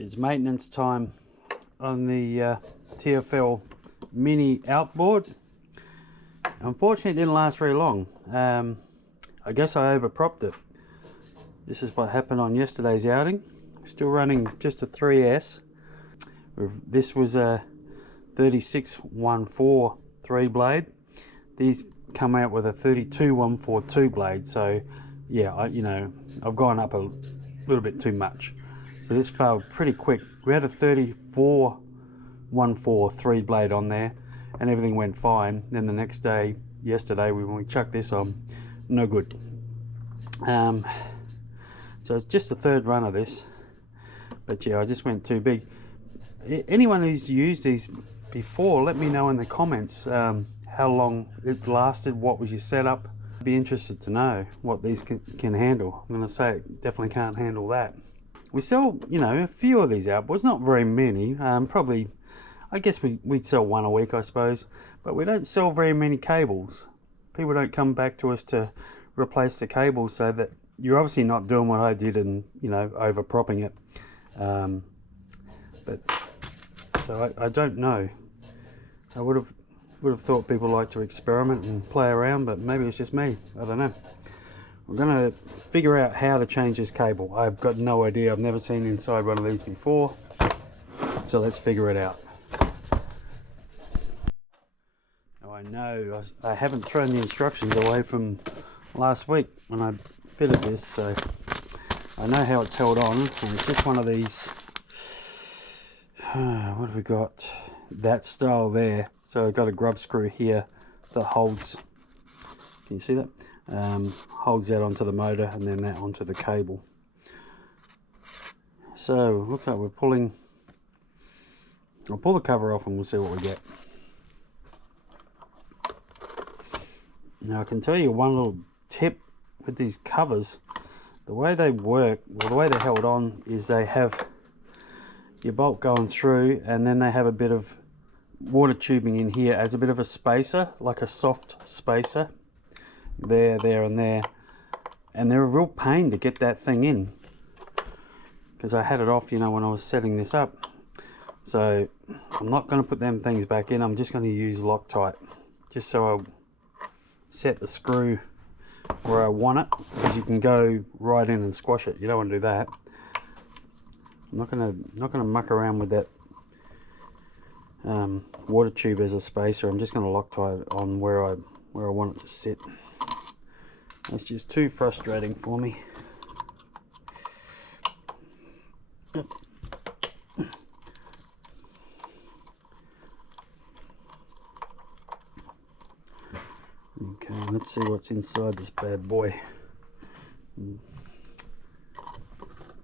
It's maintenance time on the TFL mini outboard. Unfortunately, it didn't last very long. I guess I overpropped it. This is what happened on yesterday's outing. Still running just a 3S. This was a 3614 3 blade. These come out with a 32142 2 blade. So yeah, I've gone up a little bit too much. So this failed pretty quick. We had a 3414 3 blade on there and everything went fine. Then the next day, yesterday, when we chucked this on, no good. So it's just the third run of this, but yeah, I just went too big. Anyone who's used these before, let me know in the comments how long it lasted, what was your setup. I'd be interested to know what these can handle. I'm going to say it definitely can't handle that. We sell, a few of these outboards, not very many. Probably, I guess we'd sell one a week, I suppose, but we don't sell very many cables. People don't come back to us to replace the cables, so that you're obviously not doing what I did and over propping it. But so I don't know. I would have thought people like to experiment and play around, but maybe it's just me. I don't know. We're gonna figure out how to change this cable. I've got no idea. I've never seen inside one of these before, so let's figure it out. Now I know I haven't thrown the instructions away from last week when I fitted this, so I know how it's held on, and it's just one of these. What have we got? That style there. So I've got a grub screw here that holds. Can you see that? Holds that onto the motor and then that onto the cable. So looks like we're pulling. I'll pull the cover off and we'll see what we get. Now I can tell you one little tip with these covers. The way they work, well, the way they're held on is they have your bolt going through, and then they have a bit of water tubing in here as a bit of a spacer, like a soft spacer. There and there, and they're a real pain to get that thing in, because I had it off when I was setting this up. So I'm not going to put them things back in. I'm just going to use Loctite, just so I set the screw where I want it, because you can go right in and squash it. You don't want to do that. I'm not gonna muck around with that water tube as a spacer. I'm just going to Loctite it on where I want it to sit. It's just too frustrating for me. Okay, let's see what's inside this bad boy.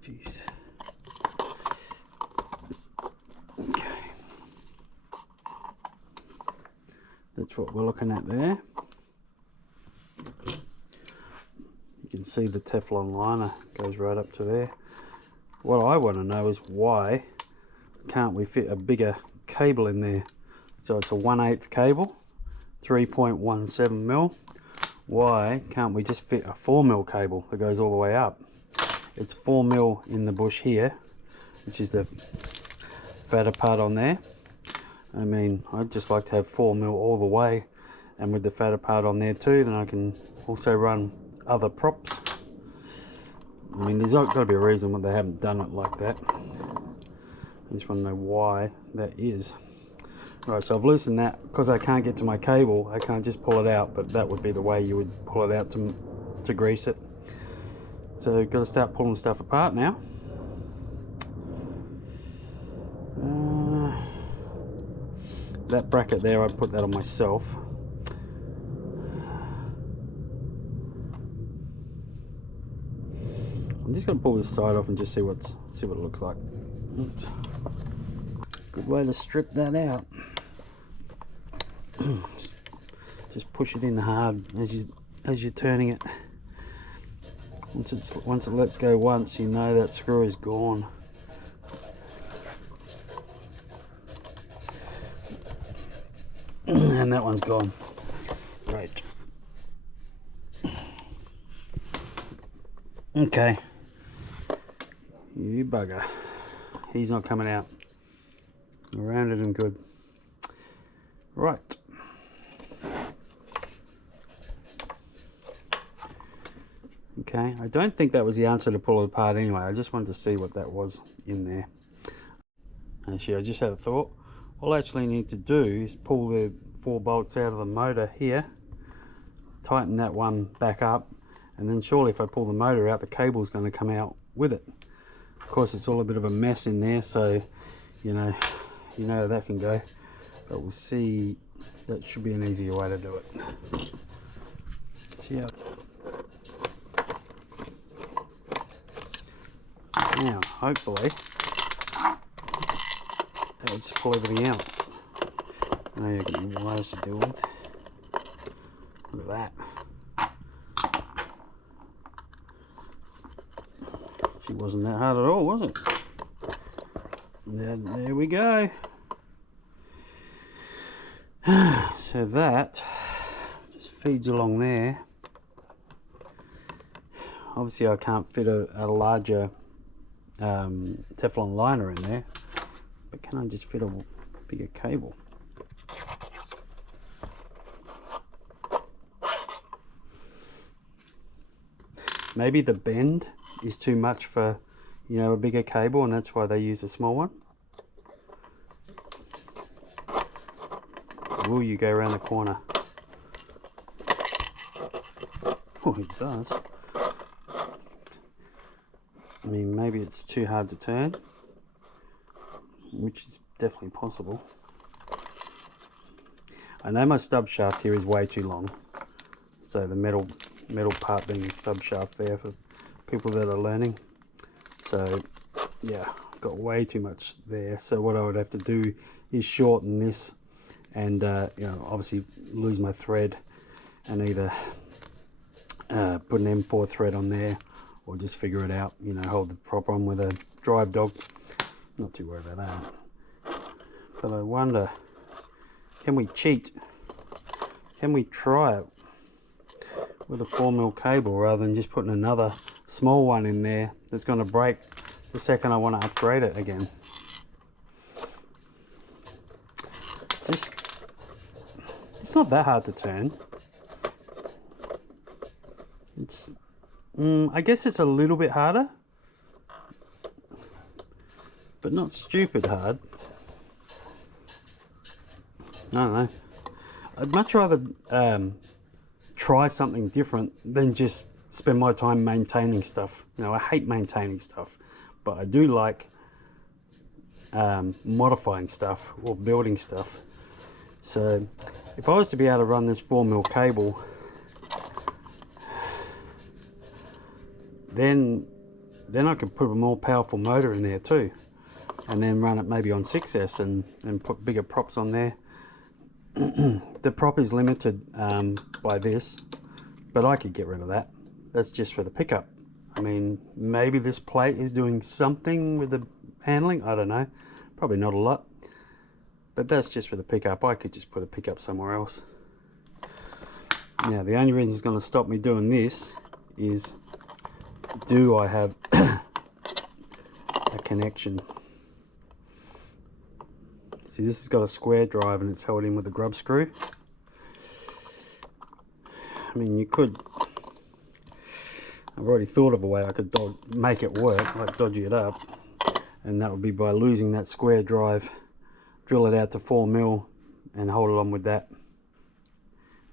Jeez. Okay. That's what we're looking at there. You can see the Teflon liner goes right up to there. What I want to know is why can't we fit a bigger cable in there? So it's a 1/8 cable, 3.17 mil. Why can't we just fit a 4 mil cable that goes all the way up? It's 4 mil in the bush here, which is the fatter part on there. I mean, I'd just like to have 4 mil all the way, and with the fatter part on there too, then I can also run other props. I mean, there's got to be a reason why they haven't done it like that. I just want to know why that is. Right, so I've loosened that. Because I can't get to my cable, I can't just pull it out, but that would be the way you would pull it out to grease it. So got to start pulling stuff apart now. That bracket there, I put that on myself. I'm just going to pull this side off and just see what it looks like. Oops. Good way to strip that out. Just push it in hard as you're turning it. Once it lets go once, you know that screw is gone. And that one's gone. Great. Okay. You bugger. he's not coming out. I rounded him good. Right. Okay, I don't think that was the answer to pull it apart anyway. I just wanted to see what that was in there. Actually, I just had a thought. All I actually need to do is pull the 4 bolts out of the motor here, tighten that one back up, and then surely if I pull the motor out, the cable's going to come out with it. Of course, it's all a bit of a mess in there, so you know how that can go. But we'll see. That should be an easier way to do it. See how. Now, hopefully, that'll just pull everything out. Now you're getting more wires to deal with. Look at that. It wasn't that hard at all, was it? There we go. So that just feeds along there. Obviously I can't fit a larger Teflon liner in there, but can I just fit a bigger cable? Maybe the bend is too much for, you know, a bigger cable, and that's why they use a small one. Will you go around the corner? Oh, it does. I mean, maybe it's too hard to turn, which is definitely possible. I know my stub shaft here is way too long, so the metal part being a stub shaft there for people that are learning. So yeah, I've got way too much there. So what I would have to do is shorten this, and you know, obviously lose my thread, and either put an M4 thread on there, or just figure it out, you know, hold the prop on with a drive dog. Not too worried about that. But I wonder, can we cheat? Can we try it with a 4mm cable rather than just putting another small one in there that's going to break the second I want to upgrade it again? It's not that hard to turn. It's I guess it's a little bit harder, but not stupid hard. I don't know. I'd much rather try something different than just spend my time maintaining stuff. You know, I hate maintaining stuff, but I do like modifying stuff or building stuff. So if I was to be able to run this 4mm cable, then I could put a more powerful motor in there too, and then run it maybe on 6S and put bigger props on there. The prop is limited by this, but I could get rid of that. That's just for the pickup. I mean, maybe this plate is doing something with the handling, I don't know, probably not a lot, but that's just for the pickup. I could just put a pickup somewhere else. Now the only reason it's going to stop me doing this is, do I have a connection? See, this has got a square drive and it's held in with a grub screw. I mean, you could, I've already thought of a way I could make it work, like dodgy it up, and that would be by losing that square drive, drill it out to 4mm and hold it on with that.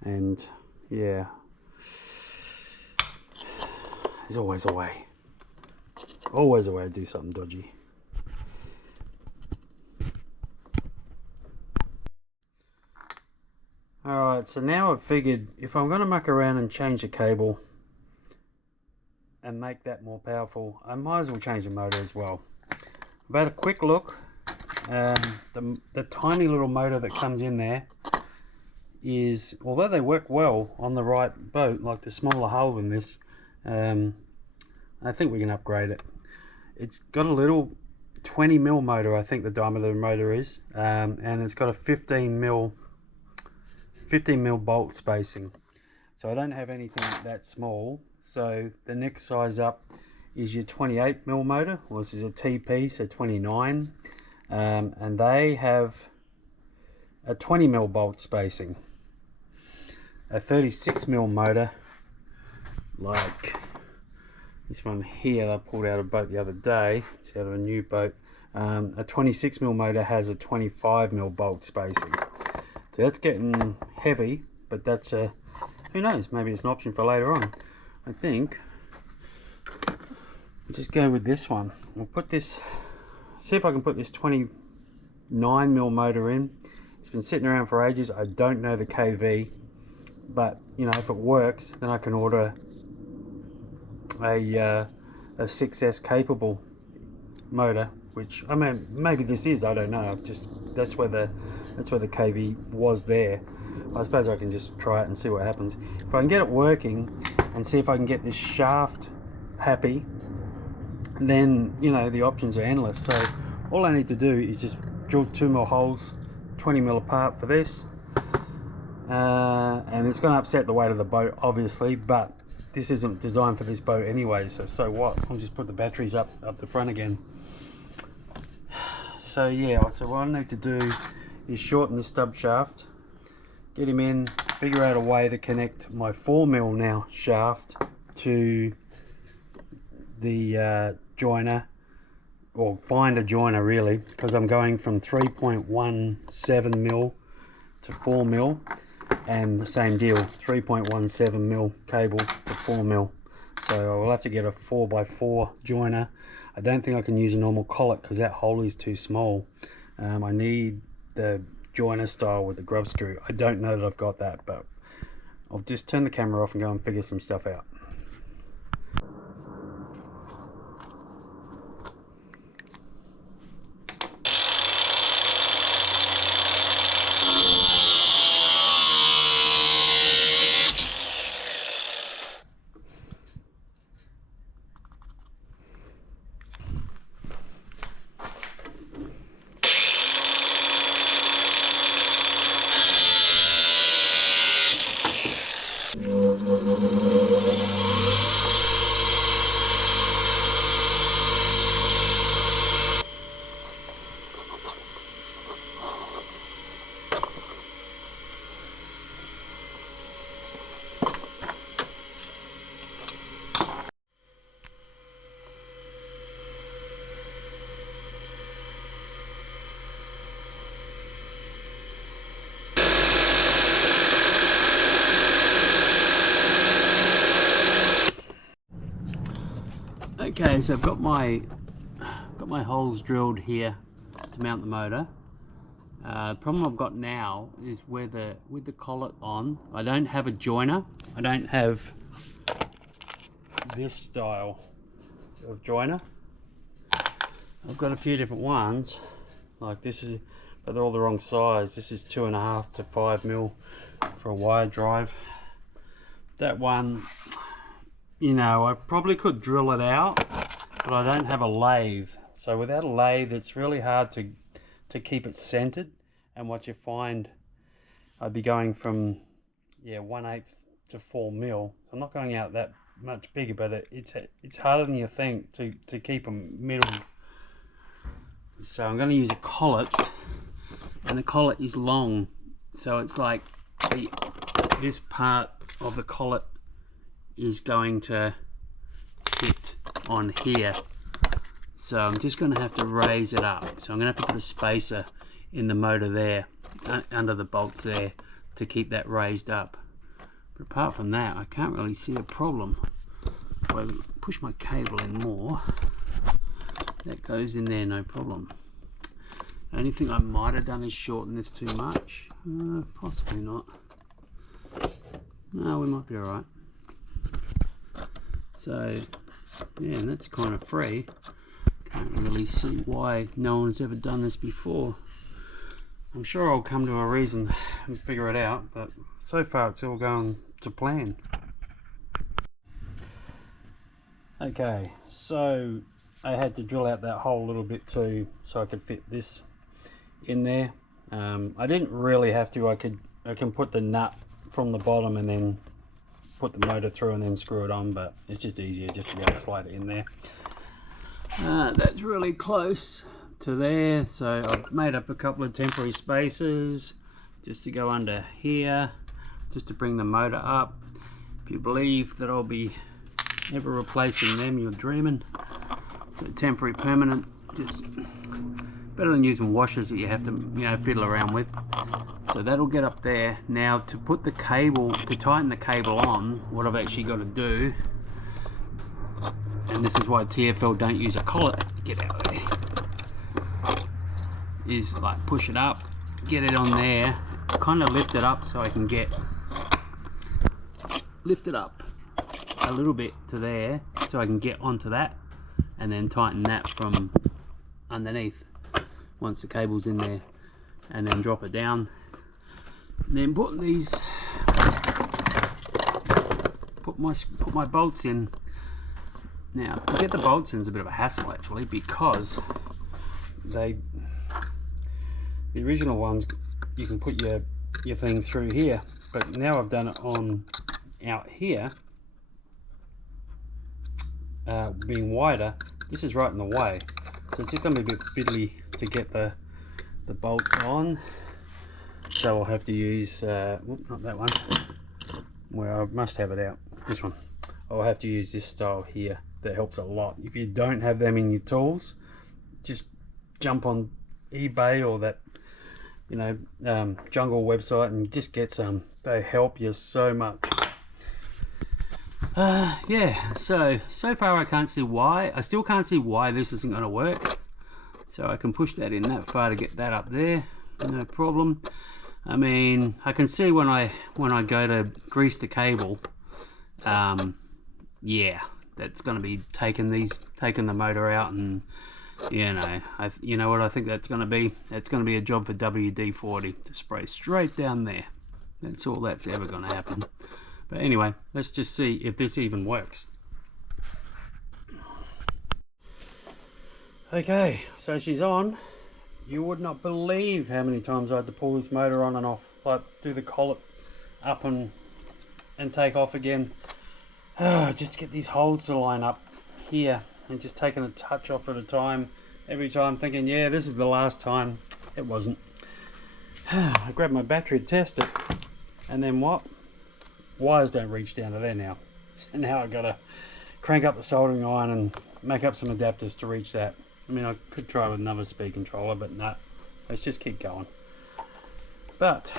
And yeah, there's always a way. Always a way to do something dodgy. Alright, so now I've figured if I'm going to muck around and change the cable and make that more powerful, I might as well change the motor as well. I've had a quick look. The tiny little motor that comes in there is, although they work well on the right boat, like the smaller hull than this, I think we can upgrade it. It's got a little 20mm motor, I think the diameter of the motor is, and it's got a 15mm bolt spacing. So I don't have anything that small, so the next size up is your 28mm motor. Well, this is a TP, so 29, and they have a 20mm bolt spacing. A 36mm motor, like this one here, I pulled out a boat the other day, it's out of a new boat. A 26mm motor has a 25mm bolt spacing. So that's getting heavy, but that's a, who knows, maybe it's an option for later on. I think I'll just go with this one. We'll put this, see if I can put this 29mm motor in. It's been sitting around for ages. I don't know the KV, but you know, if it works, then I can order a 6S capable motor, which, I mean, maybe this is, I don't know. Just that's where the KV was there. I suppose I can just try it and see what happens. If I can get it working and see if I can get this shaft happy, then you know the options are endless. So all I need to do is just drill 2 more holes 20mm apart for this, and it's going to upset the weight of the boat obviously, but this isn't designed for this boat anyway, so what? I'll just put the batteries up the front again. So yeah, so what I need to do is shorten the stub shaft, get him in, figure out a way to connect my 4mm now shaft to the joiner, or find a joiner really, because I'm going from 3.17mm to 4mm, and the same deal, 3.17mm cable to 4mm. So I'll have to get a 4x4 joiner. I don't think I can use a normal collet because that hole is too small. I need the joiner style with the grub screw. I don't know that I've got that, but I'll just turn the camera off and go and figure some stuff out. Okay, so I've got my holes drilled here to mount the motor. The problem I've got now is with the collet on, I don't have a joiner. I don't have this style of joiner. I've got a few different ones, like this is, but they're all the wrong size. This is 2.5 to 5mm for a wire drive. That one, you know, I probably could drill it out, but I don't have a lathe. So without a lathe, it's really hard to keep it centered. And what you find, I'd be going from 1/8 to 4mm. I'm not going out that much bigger, but it's harder than you think to keep them middle. So I'm going to use a collet, and the collet is long, so it's like this part of the collet is going to fit on here. So I'm just going to have to raise it up. So I'm going to have to put a spacer in the motor there, under the bolts there, to keep that raised up. But apart from that, I can't really see a problem. If I push my cable in more, that goes in there no problem. The only thing I might have done is shorten this too much. Possibly not. No, we might be alright. So yeah, and that's kind of free. Can't really see why no one's ever done this before. I'm sure I'll come to a reason and figure it out, but so far it's all going to plan. Okay, so I had to drill out that hole a little bit too, so I could fit this in there. I didn't really have to. I can put the nut from the bottom and then put the motor through and then screw it on, but it's just easier just to be able to slide it in there. That's really close to there, so I've made up a couple of temporary spaces just to go under here, just to bring the motor up. If you believe that I'll be ever replacing them, you're dreaming. So temporary, permanent, just better than using washers that you have to, you know, fiddle around with. So that'll get up there. Now to put the cable, to tighten the cable on, what I've actually got to do, and this is why TFL don't use a collet, get out of there, is like push it up, get it on there, kind of lift it up so I can get, lift it up a little bit to there so I can get onto that, and then tighten that from underneath once the cable's in there, and then drop it down, and then put these, put my bolts in. Now to get the bolts in is a bit of a hassle actually, because the original ones you can put your thing through here, but now I've done it on out here, being wider, this is right in the way, so it's just going to be a bit fiddly to get the bolts on. So I'll have to use not that one, where I must have it out, this one. I'll have to use this style here. That helps a lot. If you don't have them in your tools, just jump on eBay or that, you know, Jungle website and just get some. They help you so much. Yeah, so far I can't see why. I still can't see why this isn't going to work. So I can push that in that far to get that up there, no problem. I mean, I can see when I go to grease the cable, yeah, that's going to be taking the motor out, and you know what I think that's going to be. It's going to be a job for WD-40 to spray straight down there. That's all that's ever going to happen. But anyway, let's just see if this even works. Okay, so she's on. You would not believe how many times I had to pull this motor on and off, like do the collet up and take off again. Just to get these holes to line up here, and just taking a touch off at a time, every time thinking, yeah, this is the last time. It wasn't. I grabbed my battery to test it, and then what? Wires don't reach down to there now. So now I've got to crank up the soldering iron and make up some adapters to reach that. I mean, I could try with another speed controller, but no, let's just keep going. But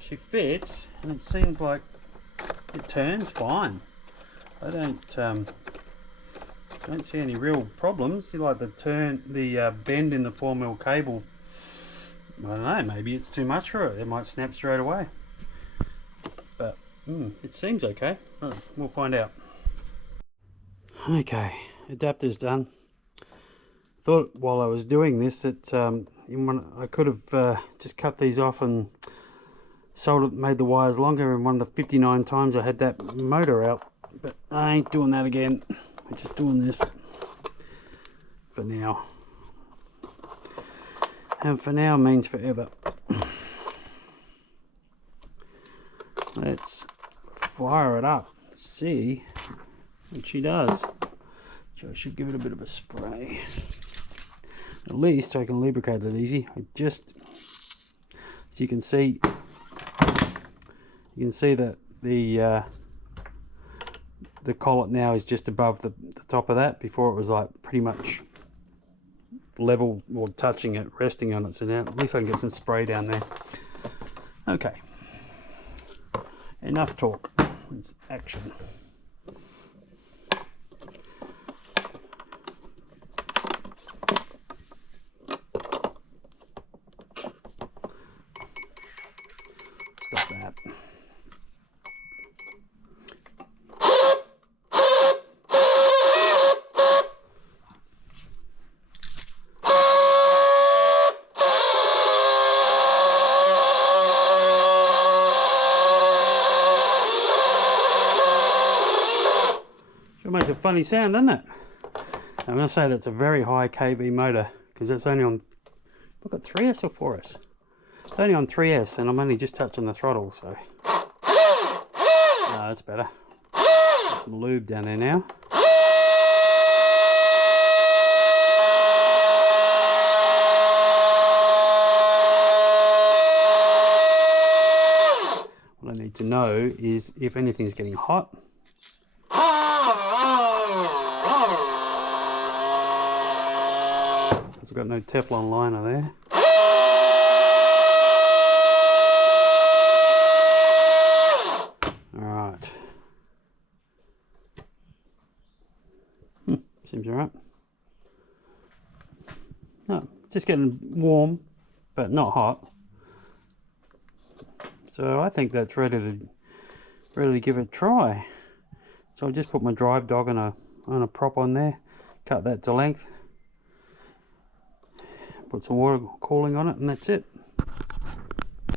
she fits, and it seems like it turns fine. I don't see any real problems. See, like the bend in the 4mm cable, I don't know, maybe it's too much for it. It might snap straight away. But it seems okay. We'll find out. Okay, adapter's done. Thought while I was doing this that I could have just cut these off and made the wires longer in one of the 59 times I had that motor out. But I ain't doing that again. We're just doing this for now. And for now means forever. Let's fire it up. See what she does. So I should give it a bit of a spray. At least I can lubricate it easy. So you can see that the collet now is just above the top of that. Before it was like pretty much level or touching it, resting on it. So now at least I can get some spray down there. Okay, enough talk. It's action. Stop that. It makes a funny sound, doesn't it? I'm going to say that's a very high kV motor, because it's only on, look at 3S or 4S? It's only on 3S, and I'm only just touching the throttle, so. No, that's better. some lube down there now. What I need to know is if anything's getting hot. Because I've got no Teflon liner there. Alright. Seems alright. No, just getting warm, but not hot. So I think that's ready to give it a try. So I'll just put my drive dog on a prop on there, cut that to length, put some water cooling on it, and that's it.